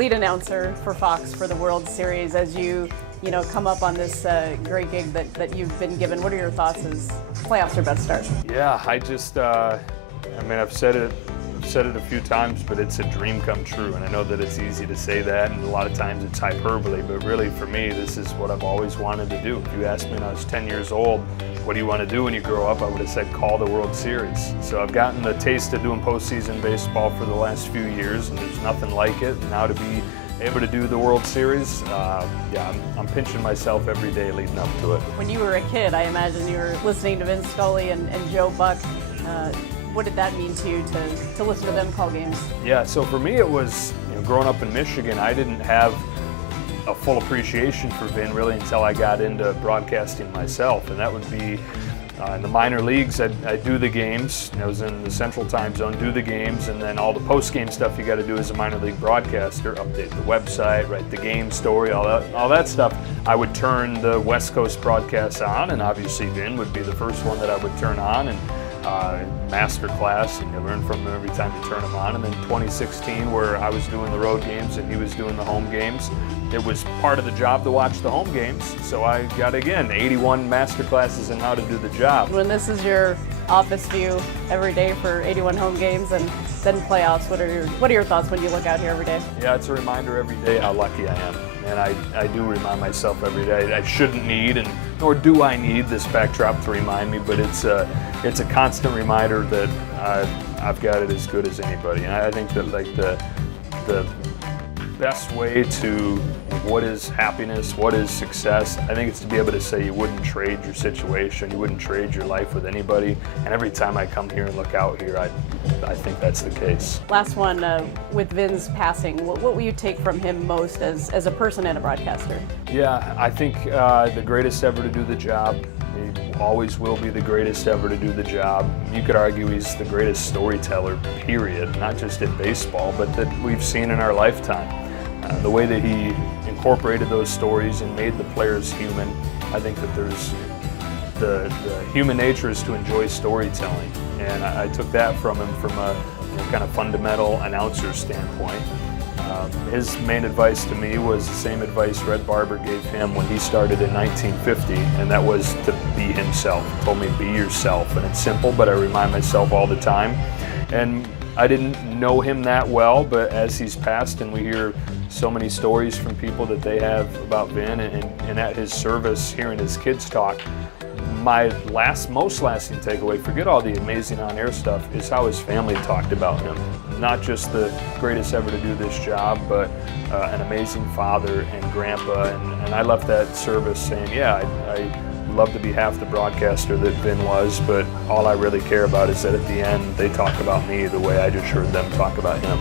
lead announcer for Fox for the World Series as you come up on this great gig that you've been given. What are your thoughts as playoffs are about to start? Yeah, I've said it a few times, but it's a dream come true. And I know that it's easy to say that, and a lot of times it's hyperbole, but really for me, this is what I've always wanted to do. If you asked me when I was 10 years old, what do you want to do when you grow up? I would have said call the World Series. So I've gotten the taste of doing postseason baseball for the last few years, and there's nothing like it. And now to be able to do the World Series, I'm pinching myself every day leading up to it. When you were a kid, I imagine you were listening to Vin Scully and Joe Buck. What did that mean to you to listen to them call games? Yeah, so for me it was, growing up in Michigan, I didn't have a full appreciation for Vin really until I got into broadcasting myself, and that would be in the minor leagues. I'd do the games. I was in the Central Time Zone, do the games, and then all the post-game stuff you got to do as a minor league broadcaster, update the website, write the game story, all that stuff. I would turn the West Coast broadcasts on, and obviously Vin would be the first one that I would turn on, and master class, and you learn from him every time you turn him on. And then 2016, where I was doing the road games and he was doing the home games, it was part of the job to watch the home games, so I got, again, 81 master classes in how to do the job. When this is your office view every day for 81 home games and then playoffs, what are your thoughts when you look out here every day? Yeah, it's a reminder every day how lucky I am. And I do remind myself every day. I shouldn't need, and nor do I need, this backdrop to remind me, but it's a constant reminder that I've got it as good as anybody. And I think that the best way to what is happiness, what is success, I think it's to be able to say you wouldn't trade your situation, you wouldn't trade your life with anybody. And every time I come here and look out here, I think that's the case. Last one, with Vin's passing, what will you take from him most as a person and a broadcaster? Yeah, I think the greatest ever to do the job. He always will be the greatest ever to do the job. You could argue he's the greatest storyteller, period, not just in baseball, but that we've seen in our lifetime. The way that he incorporated those stories and made the players human, I think that there's the human nature is to enjoy storytelling, and I took that from him from a kind of fundamental announcer standpoint. His main advice to me was the same advice Red Barber gave him when he started in 1950, and that was to be himself. He told me, be yourself, and it's simple, but I remind myself all the time. And I didn't know him that well, but as he's passed and we hear so many stories from people that they have about Vin and at his service, hearing his kids talk, my most lasting takeaway, forget all the amazing on-air stuff, is how his family talked about him. Not just the greatest ever to do this job, but an amazing father and grandpa. And I left that service saying, yeah, I love to be half the broadcaster that Vin was, but all I really care about is that at the end they talk about me the way I just heard them talk about him.